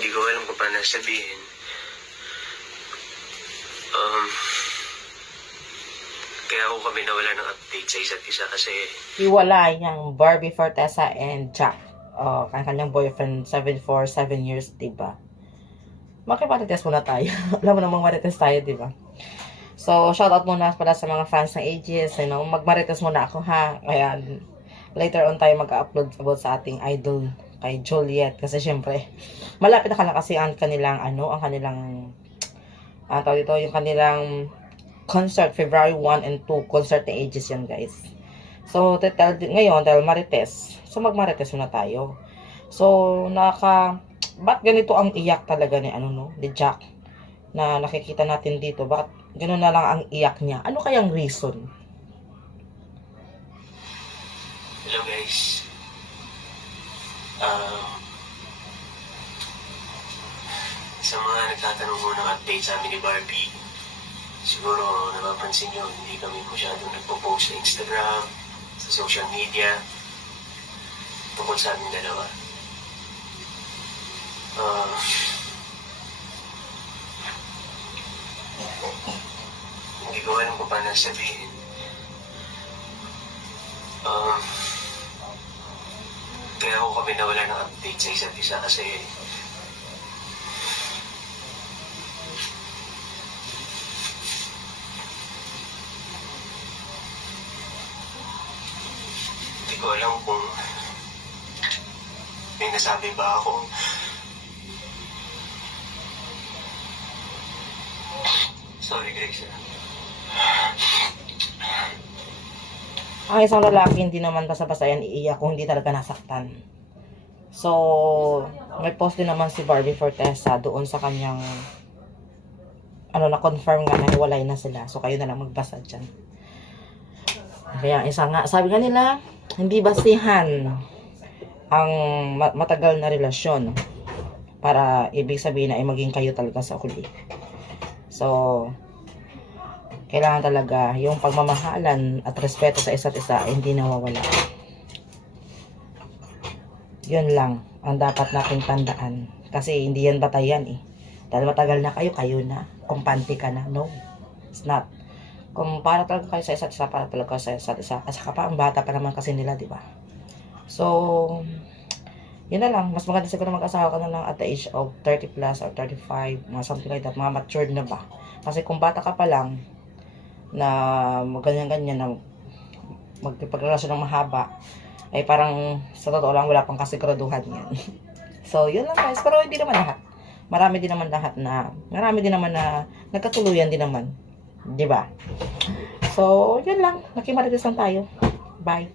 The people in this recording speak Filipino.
Hindi ko alam kung paano sabihin. Kaya ako kami nawala ng update sa isa't isa kasi Hiwalay yung Barbie Fortesa and Jack. Kanyang boyfriend, 7 years, diba? Makipag-test muna tayo. Alam mo namang marites tayo, diba? So, shoutout muna pala sa mga fans ng Aegis. You know, magmarites muna ako, ha? Kaya, later on tayo mag-upload about sa ating idol kay Juliet. Kasi, syempre, malapit na ka na kasi ang kanilang, ang kanilang, tawag dito, yung kanilang concert, February 1 and 2, concert ng Aegis yan, guys. So, ngayon, dahil marites, so magmarites muna tayo. So, ba't ganito ang iyak talaga ni, ni Jack? Na nakikita natin dito, bakit gano'n na lang ang iyak niya? Ano kayang reason? hello guys. Sa mga nagtatanong mo ng update sa amin ni Barbie, siguro napapansin nyo, hindi kami masyadong nagpo-post sa Instagram, sa social media, tungkol sa amin dalawa. Hindi ko alam kung paano sabihin. Kaya ako kami nawala ng update sa isa't isa kasi hindi ko alam kung may nasabi ba ako. Sorry guys. Ang isang lalaki, hindi naman basta-basta yan iiyak kung hindi talaga nasaktan. So, may post din naman si Barbie Fortesa doon sa kanyang, na-confirm nga na hiwalay na sila. So, kayo na lang magbasa dyan. Kaya, sabi nga nila, hindi basihan ang matagal na relasyon para ibig sabihin na ay maging kayo talaga sa huli. So, kailangan talaga yung pagmamahalan at respeto sa isa't isa ay hindi nawawala. Yun lang ang dapat nating tandaan. Kasi hindi yan batayan eh. Dahil matagal na kayo, kayo na. Kumpante ka na. No, it's not. Kung para talaga kayo sa isa't isa, para talaga sa isa't isa. Kasi pa, ang bata pa naman kasi nila, di ba? So, yun na lang. Mas maganda siguro mag-asawa ka na lang at the age of 30 plus or 35, mga something like that. Mga matured na ba? Kasi kung bata ka pa lang, na ganyan-ganyan na magpagrelasyon ng mahaba, ay parang sa totoo lang wala pang kasiguraduhan yan. So, yun lang guys. Pero hindi naman lahat. Marami din naman na nagkatuluyan din naman. Diba? So, yun lang. Nakimarites lang tayo. Bye.